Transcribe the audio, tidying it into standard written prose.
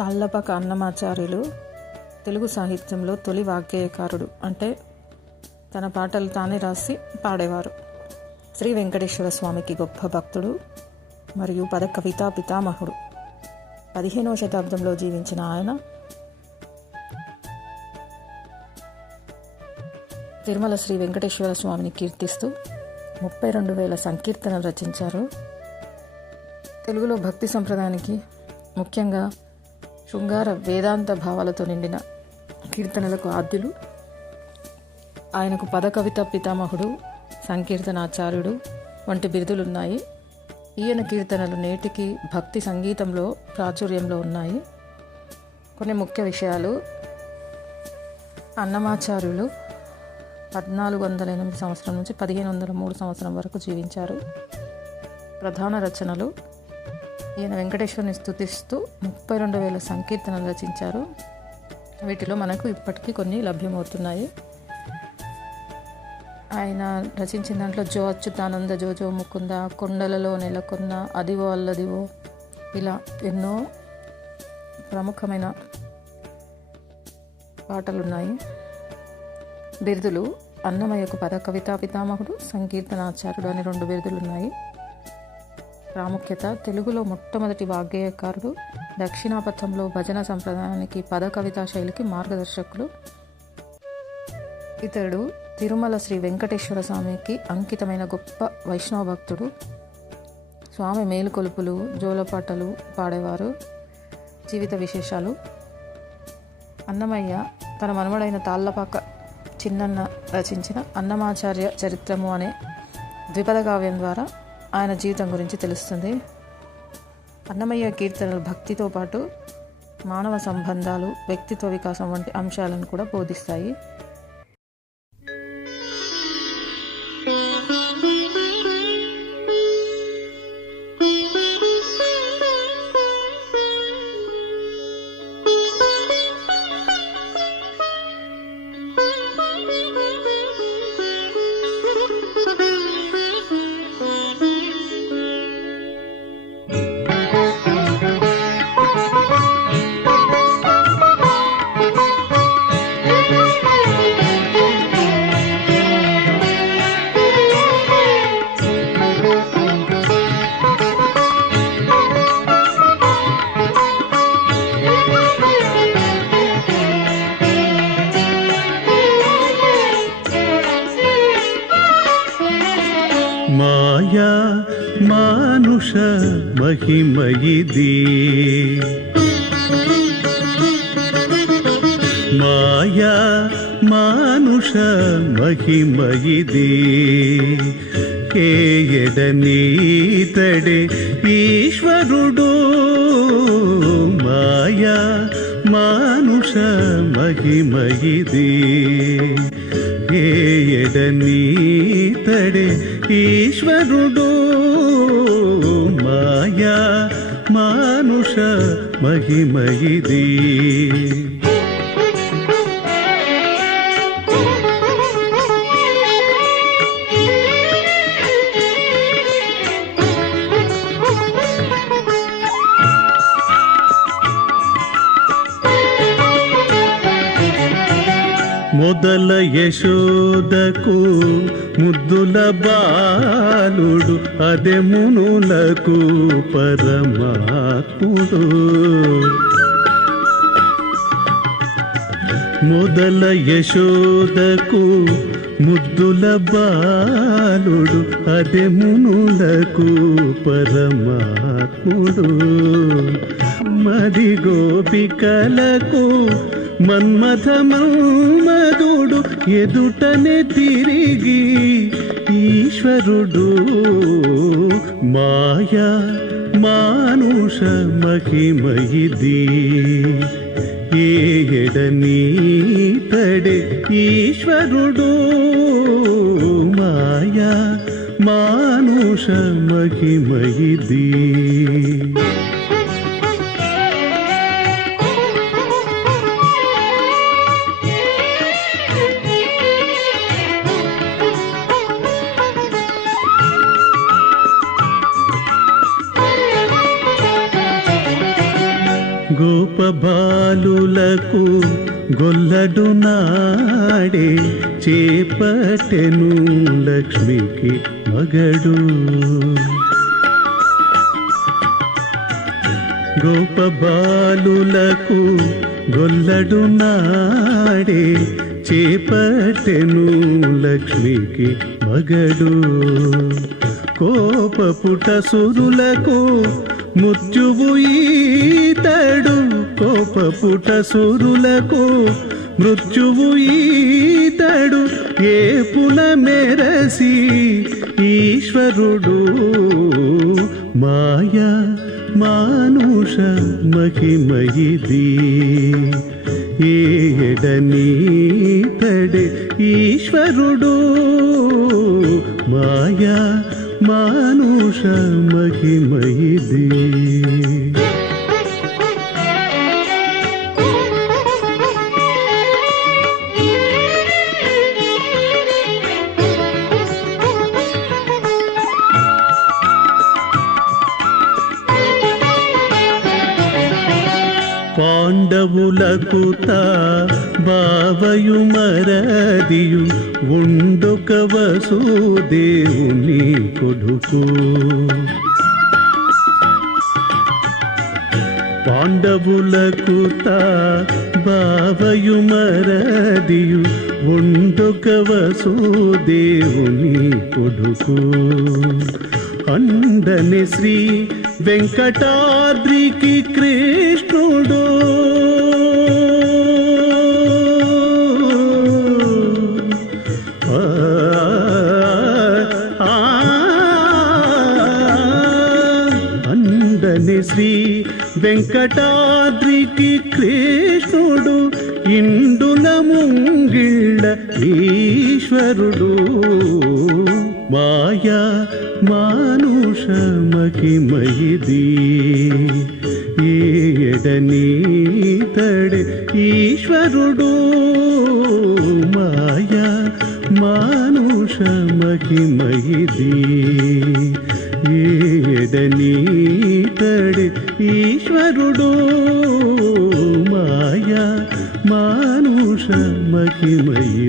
తాళ్లపాక అన్నమాచార్యులు తెలుగు సాహిత్యంలో తొలి వాగ్గేయకారుడు. అంటే తన పాటలు తానే రాసి పాడేవారు. శ్రీ వెంకటేశ్వర స్వామికి గొప్ప భక్తుడు మరియు పద కవితా పితామహుడు. 15వ శతాబ్దంలో జీవించిన ఆయన తిరుమల శ్రీ వెంకటేశ్వర స్వామిని కీర్తిస్తూ 32,000 సంకీర్తనలు రచించారు. తెలుగులో భక్తి సంప్రదాయానికి ముఖ్యంగా శృంగార వేదాంత భావాలతో నిండిన కీర్తనలకు ఆద్యులు. ఆయనకు పద కవిత పితామహుడు, సంకీర్తనాచార్యుడు వంటి బిరుదులున్నాయి. ఈయన కీర్తనలు నేటికి భక్తి సంగీతంలో ప్రాచుర్యంలో ఉన్నాయి. కొన్ని ముఖ్య విషయాలు: అన్నమాచార్యులు 1408 సంవత్సరం నుంచి 1503 సంవత్సరం వరకు జీవించారు. ప్రధాన రచనలు: ఈయన వెంకటేశ్వరుని స్తుతిస్తూ 32,000 సంకీర్తనలు రచించారు. వీటిలో మనకు ఇప్పటికీ కొన్ని లభ్యమవుతున్నాయి. ఆయన రచించిన దాంట్లో జో అచ్యుతానంద, జో ముకుంద, కొండలలో నెలకొన్న, అదివో అల్లదివో, ఇలా ఎన్నో ప్రముఖమైన పాటలున్నాయి. బిరుదులు: అన్నమయ్యకు పద కవితా పితామహుడు, సంకీర్తనాచార్యుడు అని 2 బిరుదులున్నాయి. ప్రాముఖ్యత: తెలుగులో మొట్టమొదటి వాగ్గేయకారుడు, దక్షిణాపథంలో భజన సంప్రదాయానికి, పద కవితా శైలికి మార్గదర్శకులు. ఇతడు తిరుమల శ్రీ వెంకటేశ్వర స్వామికి అంకితమైన గొప్ప వైష్ణవ భక్తుడు. స్వామి మేలుకొలుపులు, జోలపాటలు పాడేవారు. జీవిత విశేషాలు: అన్నమయ్య తన మనుమడైన తాళ్లపాక చిన్నన్న రచించిన అన్నమాచార్య చరిత్రము అనే ద్విపద కావ్యం ద్వారా ఆయన జీవితం గురించి తెలుస్తుంది. అన్నమయ్య కీర్తనలు భక్తితో పాటు మానవ సంబంధాలు, వ్యక్తిత్వ వికాసం వంటి అంశాలను కూడా బోధిస్తాయి. మాయా మానుష మహిమయిది, మాయా మానుష మహిమయిది, కేయడనీతడే ఈశ్వరుడు. మాయా మానుష మహిమయిది, ఏయడనీతడే ఈశ్వరుడు. మాయా మానుష మహిమయిది. మొదల యశోదకు ముద్దుల బాలుడు, అదే మునులకు పరమాత్ముడు. మొదల యశోదకు ముద్దుల బాలుడు, అదే మునులకు పరమాత్ముడు. మది గోపికలకు మన్మథమన్మధుడు, ఎదుటనే తిరిగి ఈశ్వరుడు. మాయా మానుష మహిమయిది, ఏయడనీతడే ఈశ్వరుడు. మాయా మానుష మహిమయిది. గోపబాలులకు గొల్లడు నాడే చేపట్టెను లక్ష్మికి మగడు. గోపబాలులకు గొల్లడు నాడే చేపట్టెను లక్ష్మికి మగడు. కోపపుట సురులకు మృత్యువు ఈతడు. కోపపుట సురులకు మృత్యువు ఈతడు. ఏపున మెరసి ఈశ్వరుడు మాయా మానుష మహిమయిది. ఏడనీతడే ఈశ్వరుడు మాయా మానుష మహిమయిది. పాండవులకు తా బావయు మరదియు ఉండొక వసుదేవుని కొడుకు. పాండవులకు తా బావయు మరదియు ఉండొక వసుదేవుని కొడుకు. అండని శ్రీ వెంకటాద్రికి కృష్ణుడు అండని శ్రీ వెంకటాద్రికి కృష్ణుడు. ఇండుల ముంగిళ్ళ ఈశ్వరుడు మాయా మానుష మహిమయిది. ఏడనీతడే ఈశ్వరుడు మాయా మానుష మహిమయిది. ఏడనీతడే ఈశ్వరుడు మాయా మానుష మహిమయిది.